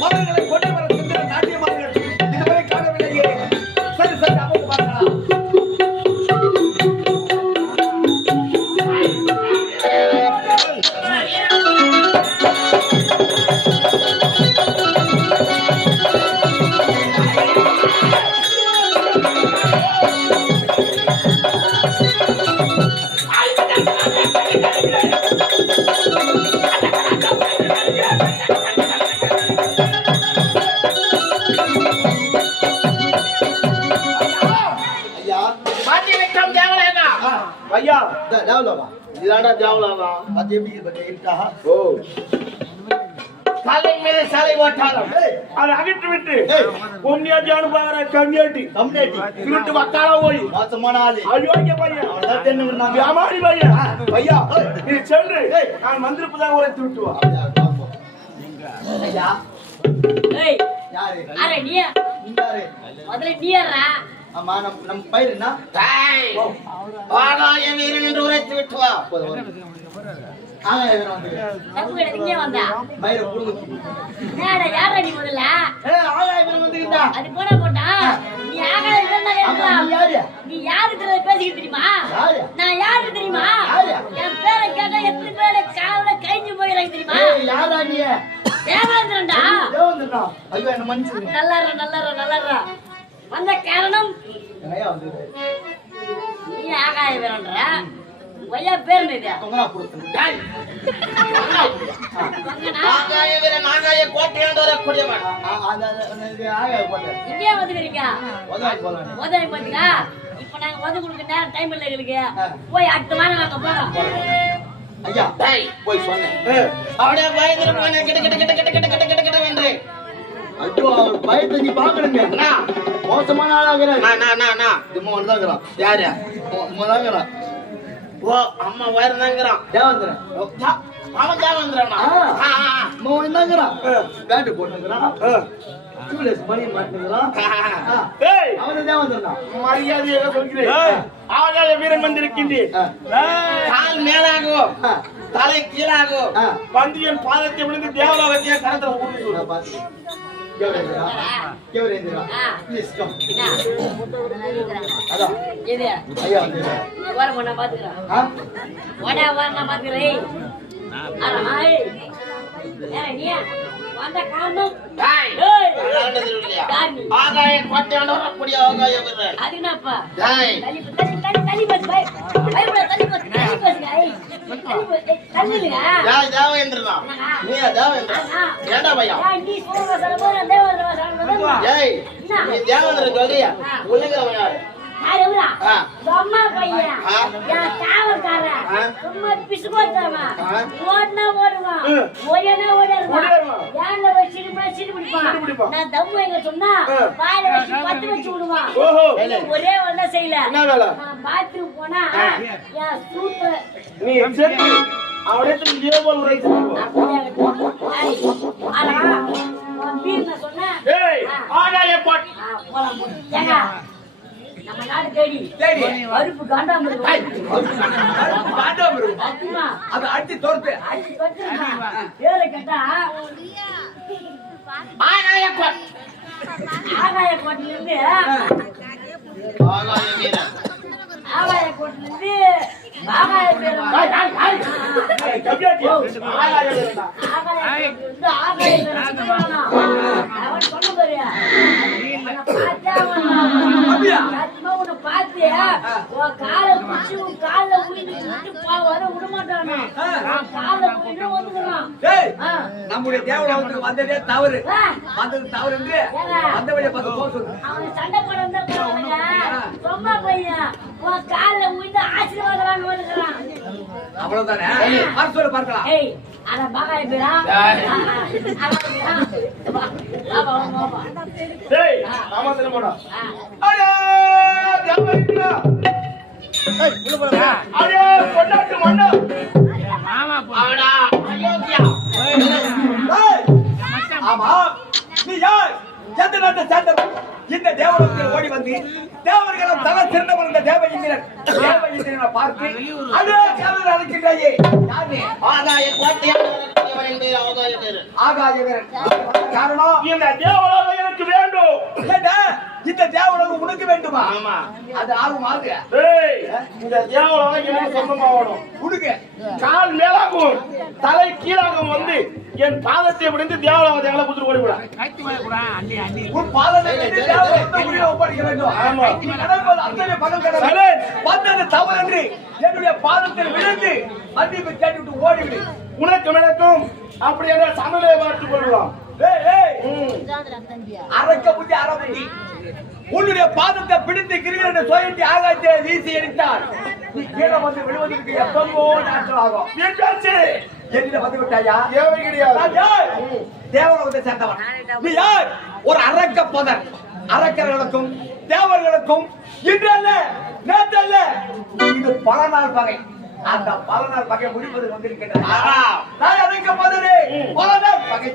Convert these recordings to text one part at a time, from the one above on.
மலர்களை கொண்டு வர சுந்தர நாட்டியமார்கள் இதுவரை காணவில்லையே. சரி சரி அவங்க பார்க்கலாம். ஐயா தேவலாமா இதாடா தேவலாமா அது எப்படி இருக்கா? ஓ காலை மேலே சாலை ஓட்டாளம் அதை அகற்றி விட்டு பொம்னியாட்டி அனுப்பார கம்மியாட்டி திருட்டு வக்கால போய் மோசமான ஆளு அயோக்கிய பையன் வியாபாரி பையன் ஐயா நீ சென்று நான் மந்திரப்புதான் ஒரு திருட்டுவா ஆமா நம்ம பயிர்னா ஆகாய வீரன் என்று உரைத்து விட்டு வா. ஆகாய வீரன் வந்து இங்க வந்தா மயிர புடுங்க நேடா யாரா நீ முதல்ல ஆகாய வீரன் வந்துட்டா அது போடா போடா நீ ஆகாய வீரன் யாரு நீ யாருன்றத பேசிக்கிட்டு தெரியுமா? நான் யாரு தெரியுமா? என் பேரை கேட்டா எத்தனை பேரை காவல கைஞ்சு போயிறாங்க தெரியுமா? யாரா நீ? தேவேந்திரன்டா. தேவேந்திரனா? ஐயோ என்ன மன்னிச்சு. நல்லாரா வந்த காரணம் ஐயா வந்து நீ ஆகாய வீரன்ற ஐயா பேர் என்ன? தொங்கனா கொடுத்தேன். ஆகாய வீரன் ஆகாய கோட்டையாண்டு வரக்கூடியவன். ஆகாய கோட்டை இங்கே வந்துக்கிறீங்க போலாம் உதவி பாத்தீங்களா? இப்ப நாங்க வந்து கொடுக்க நேரம் டைம் இல்லை எங்களுக்கு. போய் அடுத்த வாரம் வாங்க போறோம். ஐயா போய் சொன்னேன் அவனே பயங்கர போன கிட்ட கிட்ட கிட்ட கிட்ட கிட்ட கிட்ட கிட்ட கிட்ட வென்று ஐயோ அவர் பயத்தை நீ பாக்கணுங்க. மோசமான ஆளாகிறார். இம்மா வந்தாங்கிறான். யாரு மதாங்கிறான். ஓ அம்மா வயர்ந்தாங்கிறான். தேவந்திரன் அவன் தேவந்திரனா? வந்தாங்கிறான். பேட்டு போட்டுங்கிறான். சூலேஷ் மணி மாட்டுங்கிறான். அவன் தேவந்திரன் மரியாதையாக சொல்கிறேன். ஆகாய வீரன் வந்திருக்கின்றேன். கால் மேலாகோ தலை கீழாகோ வந்து என் பாதத்தை விழுந்து தேவலோகத்தையே கரத்துல ஊட்டி வந்த காரணம் ஆகாய கோட்டையாண்டு வரக்கூடிய ஆகாய வீரன். அது என்னப்பா? தேவேந்திரனா? நீ தேவேந்திரன் ஏண்டா பையா? நீ தேவேந்திரன் சொல்றியா? உலகம் யாரு? சும்மா பையன் சும்மா பிசுகோத்தாமா ஓடுனா ஓடுவான் ஓயனா ஓடுவான் யானை வச்சு சிறு பிடிப்பான். நான் தம்மு எங்க சொன்னா வாயில வச்சு பத்து வச்சு விடுவான். ஒரே ஒன்ன செய்யல. நான் பாத்ரூம் போனா என் சூத்த நீ செத்து அவனுக்கு ஜீவன் உரைத்து சொன்னேன். ஆகாய கோட்டை நம்ம நாடு தேடி அருப்பு காண்டாமிருகம் அது அடிச்சு தோர்த்து பேரை கேட்டா ஆகாய கோட்டை. ஆகாய கோட்டையிலிருந்து ஆகாய வீரன் ஆகாய கோட்டையிலிருந்து ஆகாய வீரன் அவன் சொன்ன பாரு உன்னை பார்த்து காலை பிடிச்சி கால வர விட மாட்டானா? கால போயிட்டு வந்துக்கிறான். நம்முடைய தேவலோகத்துக்கு வந்ததே தவறு. வந்தது தவறு என்று அந்த வழியை பார்த்து போக சொல்லு. அவனை சண்டை போட ரொம்ப பையன் உன் கால உயிர்ந்து ஆசீர்வாதம் வந்துக்கிறான். அவ்வளவுதானே? சொல்லு பார்க்கலாம். அத பாகாய பேரா இந்த தேவலோகத்தில் ஓடி வந்து தேவர்களும் தலை சிறந்தவர் இந்த தேவ இந்திரனை பார்த்து அதே தேவர்கள் அழைக்கின்றாயே ஆகாய கோட்டையாண்டு வரக்கூடியவன் என்பது ஆகாய ஆகாய வீரன். காரணம் இந்த தேவலோகம் எனக்கு வேண்டும். ஏண்டா இந்த தேவலோகம் உனக்கு வேண்டுமா? ஆமா. அது ஆகுமாது. ஏய், இந்த தேவலோகம் எனக்கு சொந்தமாகணும். உனக்கு கால் மேலாகும் தலை கீழாகும் வந்து என் பாதத்தை பிடித்து தேவலோகத்தை எங்களை குத்துட்டு ஓடிவிடா. உன் பாதத்தை தேவலோகத்தை உன்னிடம் ஒப்படைக்க வேண்டும். ஆமா. நீ கடற்பது அத்தனை பகல் கடமை. சரி. வந்தது தவறன்று என்னுடைய பாதத்தில் விழுந்து மன்னிப்பு கேட்டுவிட்டு ஓடிவிடு. உனக்கு எனக்கும் அப்படி என்ற சமநிலை பார்த்துக் கொள்ளலாம். ஏய், ஏய், அரக்க புத்தி அரபுத்தி உன்னுடைய பாதத்தை பிடித்து கிரிகிற சுயந்தி ஆகாயத்தை வீசி எரித்தார். நீ கீழே வந்து விழுவதற்கு எப்போ நாட்கள் ஆகும். என்ன வந்து விட்டாயா? தேவை கிடையாது. நான் யார்? தேவலோகத்தை சேர்ந்தவன். நீ யார்? ஒரு அரக்க பதர். அரக்கர்களுக்கும் தேவர்களுக்கும் இன்று அல்ல நேற்று அல்ல, இது பல நாள் பகை. அந்த பல நாள் பகை முடிப்பது வந்திருக்கின்றது. நான் அரக்க பதரே, பல நாள் பகை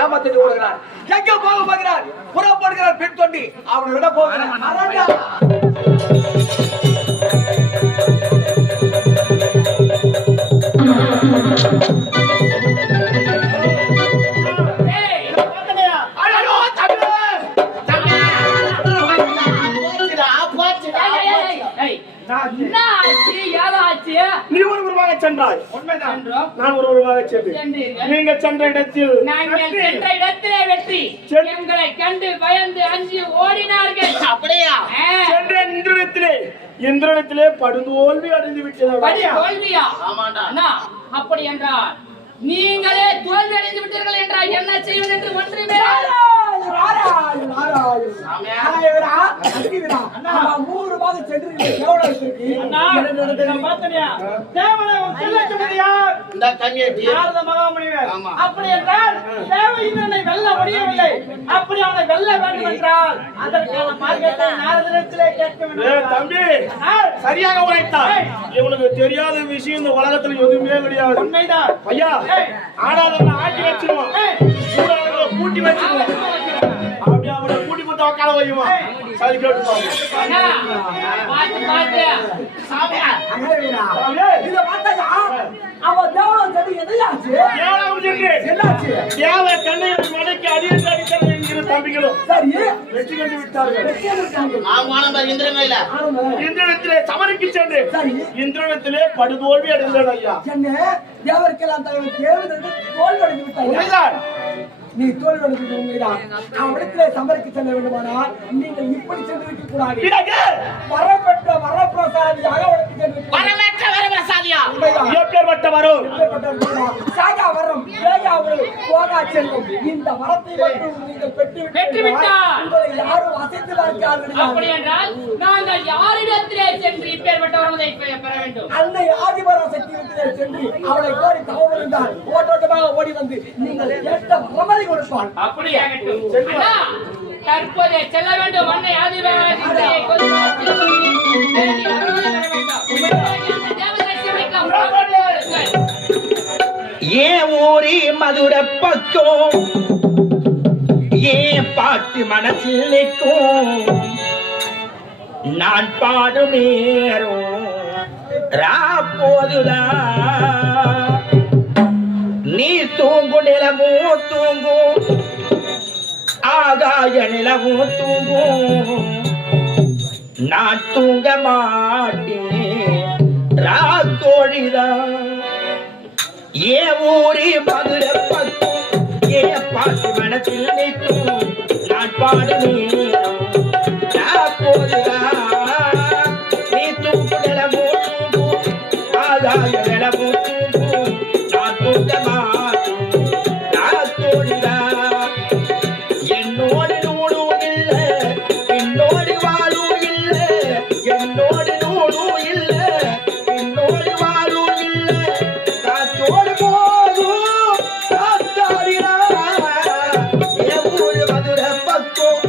ஏமாத்திட்டு ஓடுகிறார். எங்க போக போகிறார்? புறப்படுகிறார் பெண் தொண்டி. அவனை விட போகிறார். நீ ஒருவருமாக சென்றாய். நான் ஒருவருமாக சென்றேன். நீங்கள் சென்ற இடத்தில் வெற்றி எங்களை கண்டு பயந்து அஞ்சு ஓடினார்கள். அப்படியா? சென்ற இந்திரனிடத்திலே படுதோல்வி அடைந்து விட்டது. தோல்வியா? ஆமாண்டா. அப்படி என்றால் நீங்களே தோல்வி அடைந்து விட்டீர்கள் என்றால் என்ன செய்வது என்று ஒன்றுமே அப்படி என்றால் தேவையினை வெல்ல முடியவில்லை. அப்படி அவனை வெல்ல வேண்டும் என்றால் அதற்கான மார்க்கத்தை நாரதனிடத்திலே கேட்க வேண்டும். தம்பி சரியாக உரைத்தார். இவனுக்கு தெரியாத விஷயம் இந்த உலகத்துல எதுவுமே கிடையாது. உண்மைதான் ஐயா. ஆடாத ஆட்டி வச்சிருவோம், கூட்டி வச்சிருவோம், அப்படி அவனை கூட்டி கொடுத்து உட்கார வையுவோம். சரி கேட்டுப்பாங்க. தம்பிகளும் வெற்றி கண்டு விட்டார்கள். இந்திரனிடத்திலே சமரிக்கு சென்று இந்திரனிடத்திலே படுதோல்வி அடைந்தார். ஐயா தேவருக்கெல்லாம் தோல்வி அடைந்து விட்டார். நீ தோல்வி அடைந்தது உண்மைதான். அவரிடத்திலே சமரிக்கு செல்ல வேண்டுமானால் நீங்கள் இப்படி சென்று வைக்க கூடாது. வரப்பெற்ற வரப்பிரசாதியாக இந்த வரத்தை நீங்கள் பெற்றுவிட்டால் உங்களை யாரும் அசைத்து பார்க்கிறார்கள். அப்படி என்றால் நாங்கள் யாரிடத்திலே சென்று இப்பேற்பட்ட வரத்தை பெற வேண்டும்? அன்னை ஆதிபர சக்தியிடத்திலே சென்று அவளை கோரி தவறு இருந்தால் ஓட்டோட்டமாக ஓடி வந்து நீங்கள் கேட்ட வரமதை கொடுப்பாள். அப்படியாகட்டும். தற்போதே செல்ல வேண்டும். அன்னை ஆதிபர ஏன் ஊரி மதுர பக்கம் ஏன் பாட்டு மனசில் நிற்கும் நான் பாடும் நேரம் ராப்போதுதான் நிலவும் தூங்கும் ஆகாய நிலவும் தூங்கும் நான் தூங்க மாட்டேன் ராக்கோழிதான் ஏ ஊரி மதுரை பக்கம் ஏ பாட்டு மனசில் நிற்கும் நான் பாடுவேன் நீ தூங்கு நிலவும் தூங்கும் ஆகாய நிலவும் தூங்கும் நான் தூங்க மாட்டேன் ராக்கோழிதான் என்னோடு நூலும் இல்லை என்னோடு வாழும் இல்லை என்னோடு நூலும் இல்லை என்னோடு வாழும் இல்லை காத்தோடு போதும் காத்தாடினா என் ஊரு மதுரை பக்கம்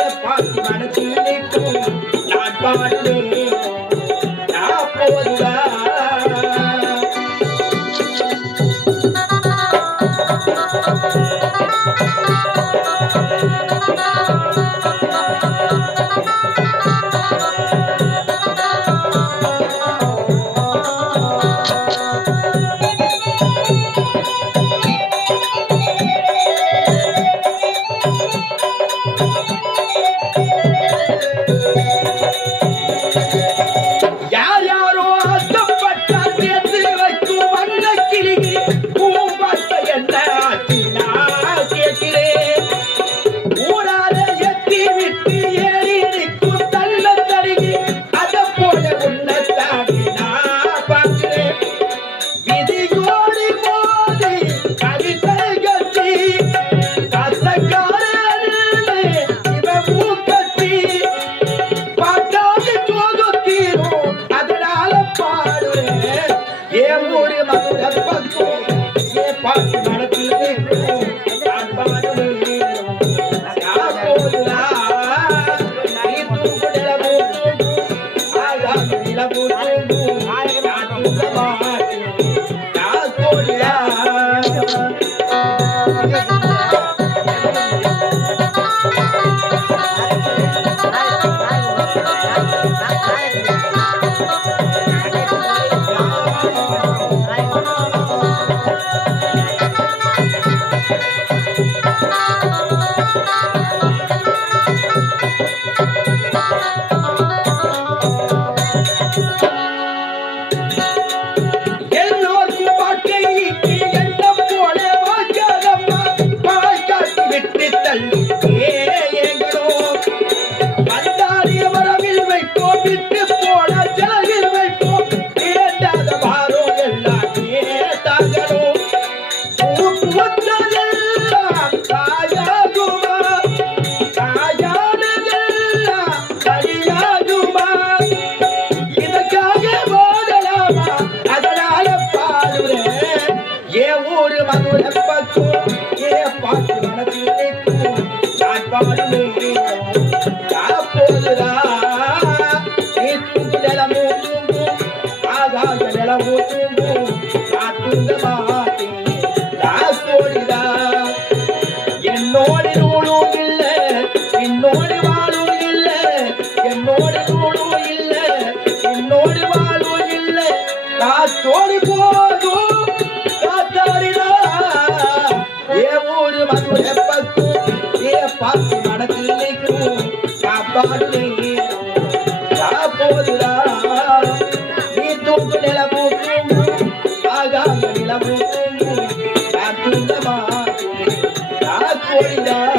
என் பாட்டு மனசில் நிற்கும் நான் பாடுவேன் நான் போதுதான் யார் யாரோ ஆசைப்பட்டா சேர்த்து வைக்கும் வண்ண கிளிகி பூம்பாட்ட என்ன ஆச்சு நான் கேட்கிறேன் ஊராத எத்தி விட்டு ஏறி நிற்கும் தள்ள தருகி அதை போல உன்னை தாண்டி நான் பார்க்கிறேன் விதியோடு மோதி கவிதை கட்டி கசக்காரன் இவன் மூக்கத்தி பாட்டாது சோகத்தீரும் அதனால பாடுறேன் என் ஊரு மதுரை பக்கம் என் பாட்டு மனத்தில் நிற்கும் நான் பாடுவேன் நான் போதுதான் நீ தூங்கு நிலவும் தூங்கும் ஆகாய நிலவும் தூங்கும் நான் தூங்க மாட்டேன் நான் போதுதான் எல்லோரும் வாழ்க்கைக்கு எண்ணம் போல வாழ்க்காதம்மா வாழ்க்காட்டி விட்டு தள்ளி ஏங்களோ வந்தாரிய வரவில் வைப்போம் விட்டு போன செலவில் வைப்போம் வேண்டாத வாரோ எல்லாம் கேட்டாங்களோ பூத்ததெல்லாம் காயாகுமா காயானதெல்லாம் கனியாகுமா இதற்காக வாழலாமா அதனால பாடுறேன் என் ஊரு மதுரை பக்கம் என் பாட்டு மனசில் நிற்கும் நான் பாடுவேன் நான் போதுதான் நீ தூங்கு நிலமும் தூங்கும் ஆகாய நிலமும் தூங்கும் நான் தூங்க மாட்டேன் நான் கோடிதான் என்னோடு நூலும் இல்லை என்னோடு வாழும் இல்லை என்னோடு நூலும் இல்லை என்னோடு வாழும் இல்லை காத்தோடு போதும் காத்தாடினா என் ஊரு மதுரை பக்கம் என் பாட்டு மனசில் நிற்கும் நான் பாடுவேன் நான் போதுதான் நீ தூங்கு நிலவும் தூங்கும் ஆகாய நிலவும் தூங்கும் நான் தூங்க மாட்டேன் நான் கோடிதான்